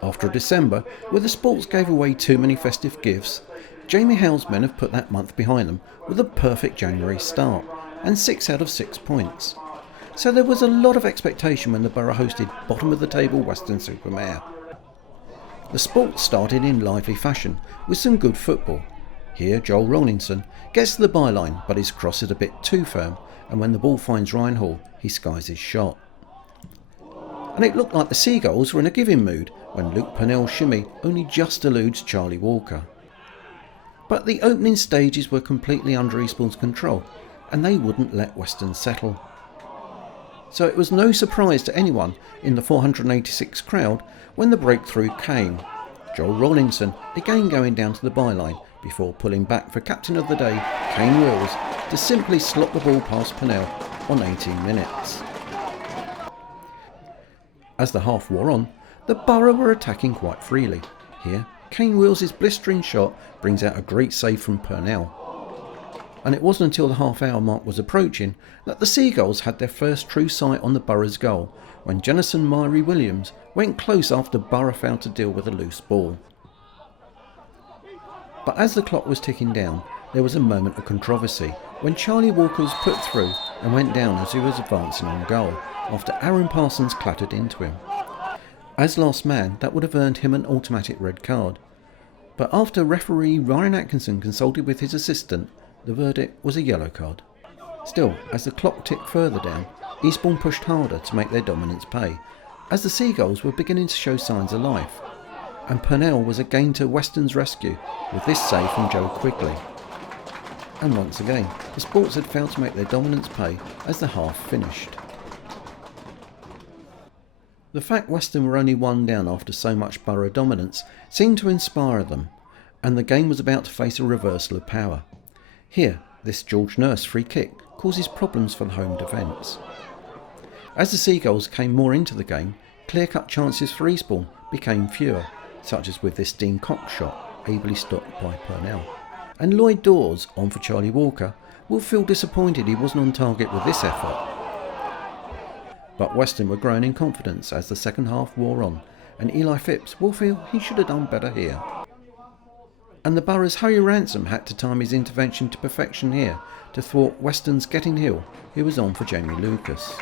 After a December where the sports gave away too many festive gifts, Jamie Howell's men have put that month behind them with a perfect January start and 6 out of 6 points. So there was a lot of expectation when the Borough hosted bottom of the table Weston-super-Mare. The sport started in lively fashion with some good football. Here Joel Rollinson gets to the byline, but his cross is a bit too firm, and when the ball finds Ryan Hall, he skies his shot. And it looked like the Seagulls were in a giving mood when Luke Purnell's shimmy only just eludes Charlie Walker. But the opening stages were completely under Eastbourne's control, and they wouldn't let Weston settle. So it was no surprise to anyone in the 486 crowd when the breakthrough came. Joel Rollinson again going down to the byline before pulling back for captain of the day, Kane Wills, to simply slot the ball past Purnell on 18 minutes. As the half wore on, the Borough were attacking quite freely. Here, Kane Wills' blistering shot brings out a great save from Purnell. And it wasn't until the half-hour mark was approaching that the Seagulls had their first true sight on the Borough's goal, when Jennison Myrie Williams went close after Borough failed to deal with a loose ball. But as the clock was ticking down, there was a moment of controversy when Charlie Walker was put through and went down as he was advancing on goal, after Aaron Parsons clattered into him. As last man, that would have earned him an automatic red card. But after referee Ryan Atkinson consulted with his assistant, the verdict was a yellow card. Still, as the clock ticked further down, Eastbourne pushed harder to make their dominance pay, as the Seagulls were beginning to show signs of life. And Purnell was again to Weston's rescue with this save from Joe Quigley. And once again, the Sports had failed to make their dominance pay as the half finished. The fact Weston were only 1 down after so much Borough dominance seemed to inspire them, and the game was about to face a reversal of power. Here, this George Nurse free kick causes problems for the home defence. As the Seagulls came more into the game, clear-cut chances for Eastbourne became fewer, such as with this Dean Cox shot, ably stopped by Purnell. And Lloyd Dawes, on for Charlie Walker, will feel disappointed he wasn't on target with this effort. But Weston were growing in confidence as the second half wore on, and Eli Phipps will feel he should have done better here. And the Borough's Harry Ransom had to time his intervention to perfection here to thwart Weston's Getting Hill, who was on for Jamie Lucas.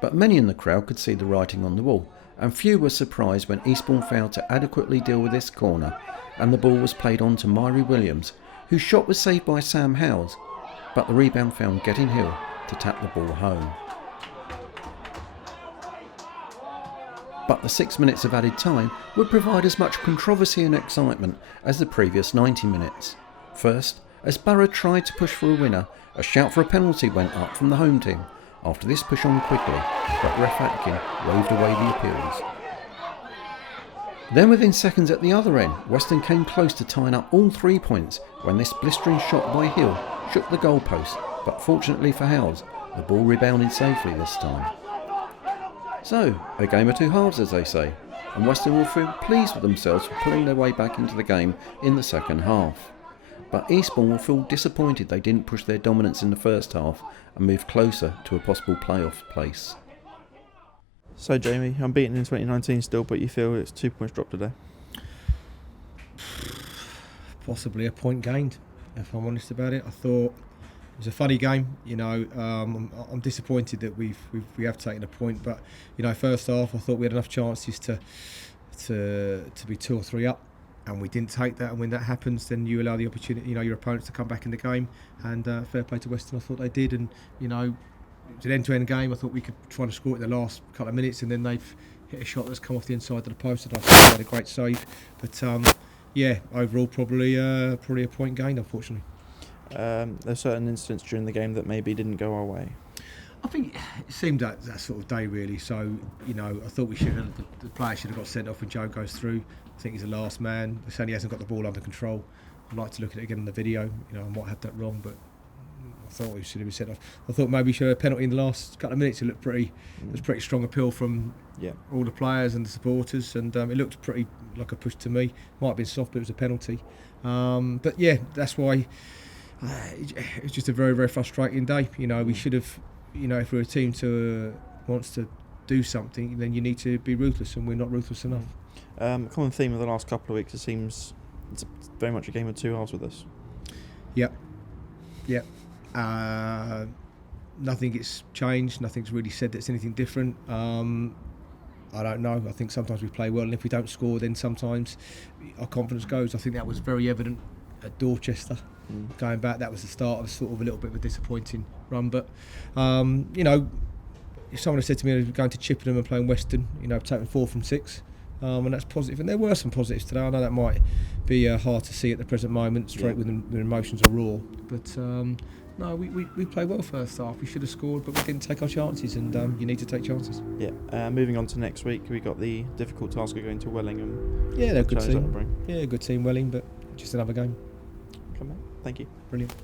But many in the crowd could see the writing on the wall, and few were surprised when Eastbourne failed to adequately deal with this corner, and the ball was played on to Myrie Williams, whose shot was saved by Sam Howells, but the rebound found Getting Hill to tap the ball home. But the 6 minutes of added time would provide as much controversy and excitement as the previous 90 minutes. First, as Borough tried to push for a winner, a shout for a penalty went up from the home team. After this push on quickly, but ref Atkin waved away the appeals. Then within seconds at the other end, Weston came close to tying up all 3 points when this blistering shot by Hill shook the goalpost, but fortunately for Howells, the ball rebounded safely this time. So, a game of two halves, as they say, and Weston will feel pleased with themselves for pulling their way back into the game in the second half. But Eastbourne will feel disappointed they didn't push their dominance in the first half and move closer to a possible playoff place. So Jamie, unbeaten in 2019 still, but you feel it's 2 points dropped today? Possibly a point gained, if I'm honest about it. I thought it was a funny game, you know. I'm disappointed that we have taken a point, but you know, first half I thought we had enough chances to be 2 or 3 up, and we didn't take that. And when that happens, then you allow the opportunity, you know, your opponents to come back in the game. And fair play to Weston, I thought they did. And you know, it was an end-to-end game. I thought we could try to score it in the last couple of minutes, and then they've hit a shot that's come off the inside of the post. And I thought they had a great save, but yeah, overall probably a point gained, unfortunately. There's certain incidents during the game that maybe didn't go our way. I think it seemed that sort of day really. So you know, I thought the player should have got sent off when Joe goes through. I think he's the last man. He hasn't got the ball under control. I'd like to look at it again in the video. You know, I might have that wrong, but I thought we should have been sent off. I thought maybe we should have a penalty in the last couple of minutes. It looked pretty. It was pretty strong appeal from all the players and the supporters, and it looked pretty like a push to me. Might have been soft, but it was a penalty. But yeah, that's why it's just a very, very frustrating day. You know, we should have. You know, if we're a team to wants to do something, then you need to be ruthless, and we're not ruthless enough. Common theme of the last couple of weeks, it seems it's very much a game of two halves with us. Yep. Nothing gets changed. Nothing's really said that's anything different. I don't know. I think sometimes we play well, and if we don't score, then sometimes our confidence goes. I think that was very evident at Dorchester. Going back, that was the start of sort of a little bit of a disappointing run. But you know, if someone had said to me we're going to Chippenham and playing Weston, you know, taking 4 from 6, and that's positive. And there were some positives today. I know that might be hard to see at the present moment, straight when the emotions are raw. But no, we played well first half. We should have scored, but we didn't take our chances, and you need to take chances. Yeah. Moving on to next week, we got the difficult task of going to Wellingham. Yeah, they're a good team. Yeah, good team, Welling, but just another game. Come on. Thank you. Brilliant.